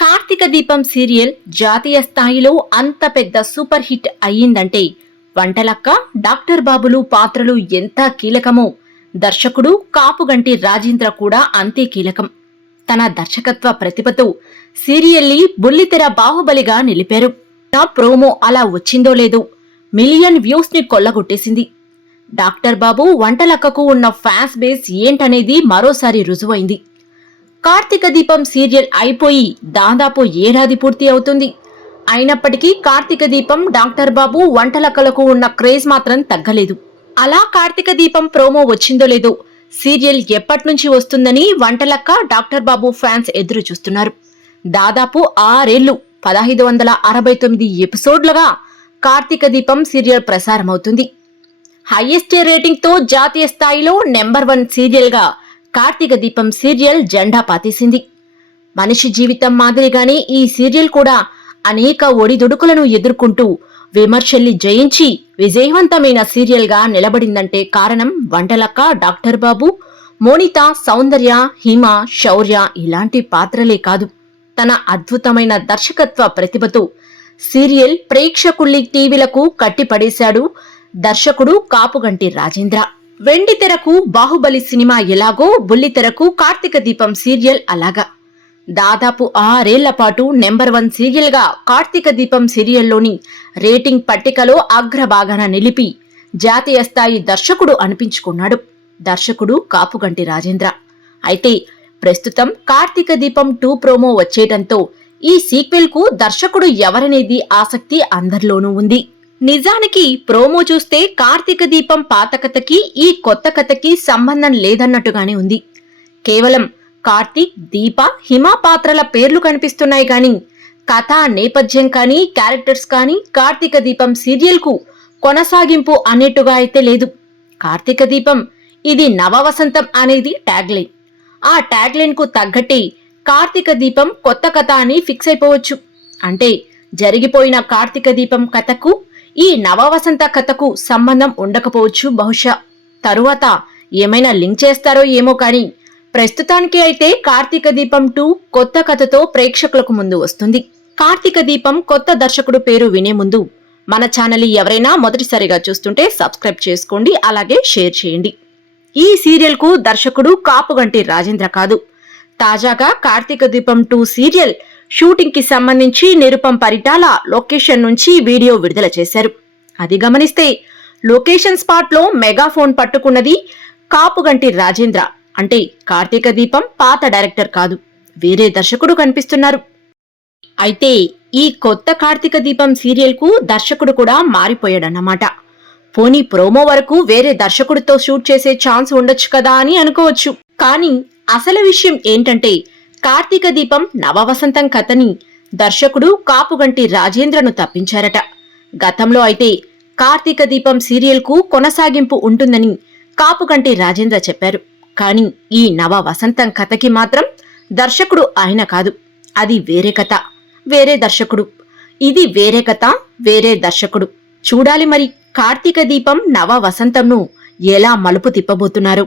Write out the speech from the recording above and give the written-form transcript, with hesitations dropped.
కార్తీక దీపం సీరియల్ జాతీయ స్థాయిలో అంత పెద్ద సూపర్ హిట్ అయ్యిందంటే వంటలక్క, డాక్టర్ బాబులు పాత్రలు ఎంత కీలకమో దర్శకుడు కాపుగంటి రాజేంద్ర కూడా అంతే కీలకం. తన దర్శకత్వ ప్రతిభతో సీరియల్ని బుల్లితెర బాహుబలిగా నిలిపారు. నా ప్రోమో అలా వచ్చిందో లేదో మిలియన్ వ్యూస్ ని కొల్లగొట్టేసింది. డాక్టర్ బాబు, వంటలక్కకు ఉన్న ఫ్యాన్స్ బేస్ ఏంటనేది మరోసారి రుజువైంది. కార్తీక దీపం సీరియల్ అయిపోయి దాదాపు ఏడాది పూర్తి అవుతుంది. అయినప్పటికీ కార్తీక దీపం, డాక్టర్ బాబు, వంటలక్కలకు ఉన్న క్రేజ్ మాత్రం తగ్గలేదు. అలా కార్తీక దీపం ప్రోమో వచ్చిందో లేదో సీరియల్ ఎప్పట్నుంచి వస్తుందని వంటలక్క, డాక్టర్ బాబు ఫ్యాన్స్ ఎదురు చూస్తున్నారు. దాదాపు 6 ఏళ్లు 1569 ఎపిసోడ్లుగా కార్తీక దీపం సీరియల్ ప్రసారమవుతుంది. హైయెస్ట్ రేటింగ్ తో జాతీయ స్థాయిలో నెంబర్ 1 సీరియల్ గా కార్తీక దీపం సీరియల్ జెండా పాతేసింది. మనిషి జీవితం మాదిరిగానే ఈ సీరియల్ కూడా అనేక ఒడిదుడుకులను ఎదుర్కొంటూ విమర్శల్ని జయించి విజయవంతమైన సీరియల్ గా నిలబడిందంటే కారణం వంటలక్క, డాక్టర్ బాబు, మోనిత, సౌందర్య, హిమ, శౌర్య ఇలాంటి పాత్రలే కాదు, తన అద్భుతమైన దర్శకత్వ ప్రతిభతో సీరియల్ ప్రేక్షకుల్ని టీవీలకు కట్టిపడేశాడు దర్శకుడు కాపుగంటి రాజేంద్ర. వెండి తెరకు బాహుబలి సినిమా ఎలాగో బుల్లితెరకు కార్తీక దీపం సీరియల్ అలాగా దాదాపు 6 ఏళ్ల పాటు నెంబర్ 1 సీరియల్ గా కార్తీక దీపం సీరియల్లోని రేటింగ్ పట్టికలో అగ్రభాగాన నిలిపి జాతీయ స్థాయి దర్శకుడు అనిపించుకున్నాడు దర్శకుడు కాపుగంటి రాజేంద్ర. అయితే ప్రస్తుతం కార్తీక దీపం 2 ప్రోమో వచ్చేయడంతో ఈ సీక్వెల్ కు దర్శకుడు ఎవరనేది ఆసక్తి అందరిలోనూ ఉంది. నిజానికి ప్రోమో చూస్తే కార్తీక దీపం పాత కథకి ఈ కొత్త కథకి సంబంధం లేదన్నట్టుగానే ఉంది. కేవలం కార్తీక్, దీప, హిమ పాత్రల పేర్లు కనిపిస్తున్నాయి గాని కథ నేపథ్యం కానీ క్యారెక్టర్స్ కానీ కార్తీక దీపం సీరియల్ కు కొనసాగింపు అనేట్టుగా అయితే లేదు. కార్తీక దీపం ఇది నవవసంతం అనేది ట్యాగ్ లైన్. ఆ ట్యాగ్ లైన్ కు తగ్గట్టే కార్తీక దీపం కొత్త కథ అని ఫిక్స్ అయిపోవచ్చు. అంటే జరిగిపోయిన కార్తీక దీపం కథకు ఈ నవవసంత కథకు సంబంధం ఉండకపోవచ్చు. బహుశా తరువాత ఏమైనా లింక్ చేస్తారో ఏమో కానీ ప్రస్తుతానికి అయితే కార్తీక దీపం 2 కొత్త కథతో ప్రేక్షకులకు ముందు వస్తుంది. కార్తీక దీపం కొత్త దర్శకుడు పేరు వినే ముందు మన ఛానల్ ఎవరైనా మొదటిసారిగా చూస్తుంటే సబ్స్క్రైబ్ చేసుకోండి, అలాగే షేర్ చేయండి. ఈ సీరియల్ కు దర్శకుడు కాపుగంటి రాజేంద్ర కాదు. తాజాగా కార్తీక దీపం 2 సీరియల్ షూటింగ్ కి సంబంధించి నిరుపం పరిటాల లొకేషన్ నుంచి వీడియో విడుదల చేశారు. అది గమనిస్తే లొకేషన్ స్పాట్ లో మెగాఫోన్ పట్టుకున్నది కాపుగంటి రాజేంద్ర. అంటే కార్తీక దీపం పాత డైరెక్టర్ కాదు, వేరే దర్శకుడు కనిపిస్తున్నారు. అయితే ఈ కొత్త కార్తీక దీపం సీరియల్ కు దర్శకుడు కూడా మారిపోయాడన్నమాట. పోనీ ప్రోమో వరకు వేరే దర్శకుడితో షూట్ చేసే ఛాన్స్ ఉండొచ్చు కదా అని అనుకోవచ్చు. కానీ అసలు విషయం ఏంటంటే కార్తీక దీపం నవవసంతం కథని దర్శకుడు కాపుగంటి రాజేంద్రను తప్పించారట. గతంలో అయితే కార్తీక దీపం సీరియల్ కు కొనసాగింపు ఉంటుందని కాపుగంటి రాజేంద్ర చెప్పారు. కానీ ఈ నవవసంతం కథకి మాత్రం దర్శకుడు ఆయన కాదు, అది వేరే కథ, వేరే దర్శకుడు. ఇది వేరే కథ, వేరే దర్శకుడు. చూడాలి మరి కార్తీక దీపం నవవసంతంను ఎలా మలుపు తిప్పబోతున్నారు.